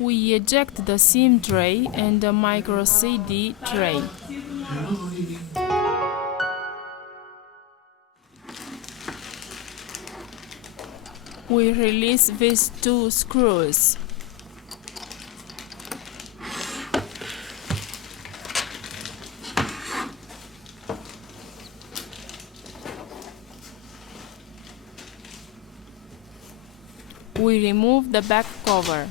We eject the SIM tray and the micro CD tray. We release these two screws. We remove the back cover.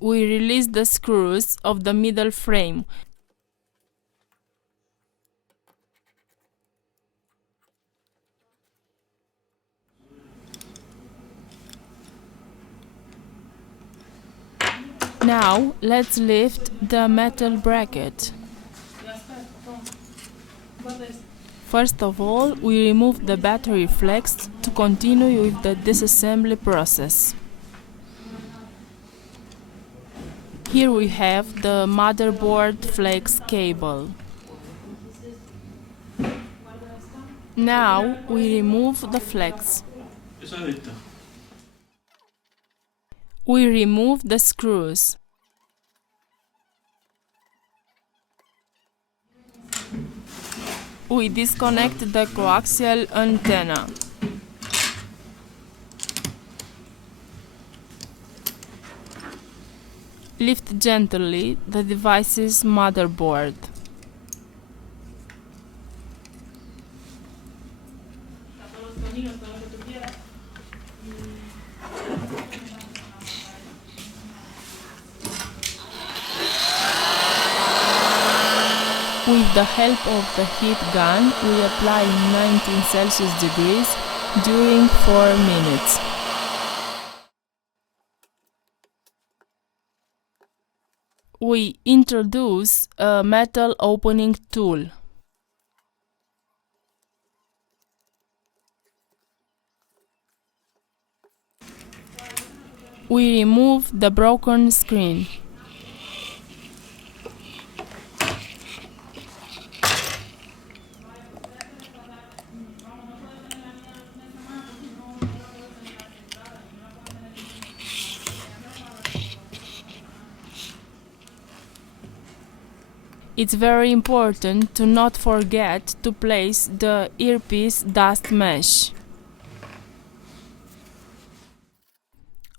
We release the screws of the middle frame. Now let's lift the metal bracket. First of all, we remove the battery flex to continue with the disassembly process. Here we have the motherboard flex cable. Now we remove the flex. We remove the screws. We disconnect the coaxial antenna. Lift gently the device's motherboard. With the help of the heat gun, we apply 19 Celsius degrees during 4 minutes. We introduce a metal opening tool. We remove the broken screen. It's very important to not forget to place the earpiece dust mesh.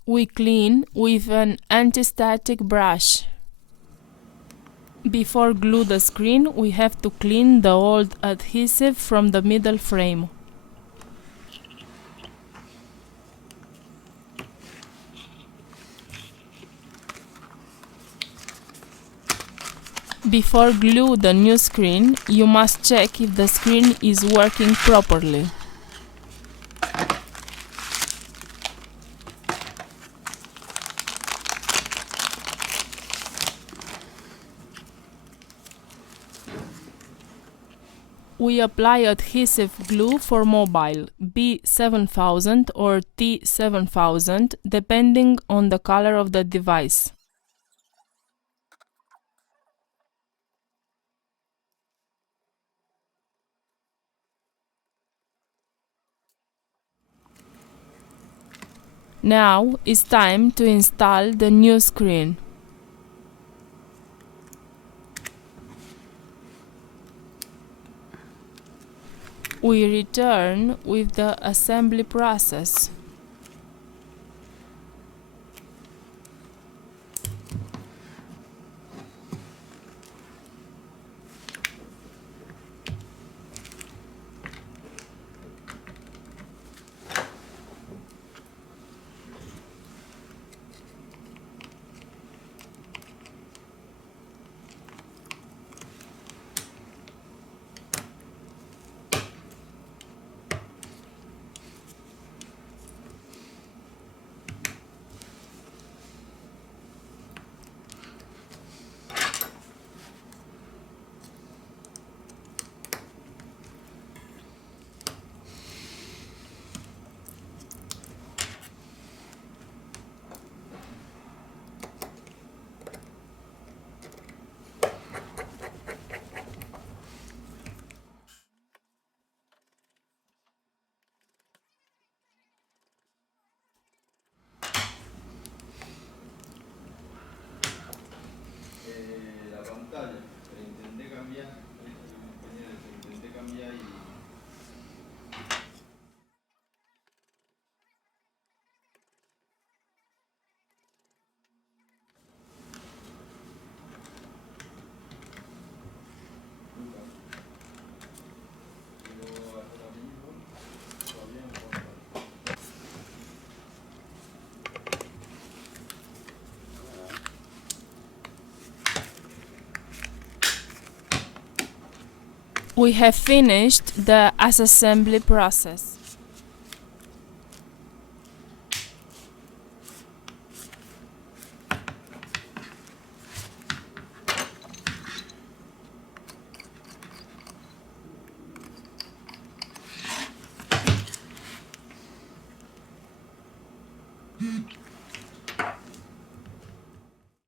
We clean with an anti-static brush. Before glue the screen, we have to clean the old adhesive from the middle frame. Before glue the new screen, you must check if the screen is working properly. We apply adhesive glue for mobile B7000 or T7000 depending on the color of the device. Now it's time to install the new screen. We return with the assembly process. We have finished the assembly process.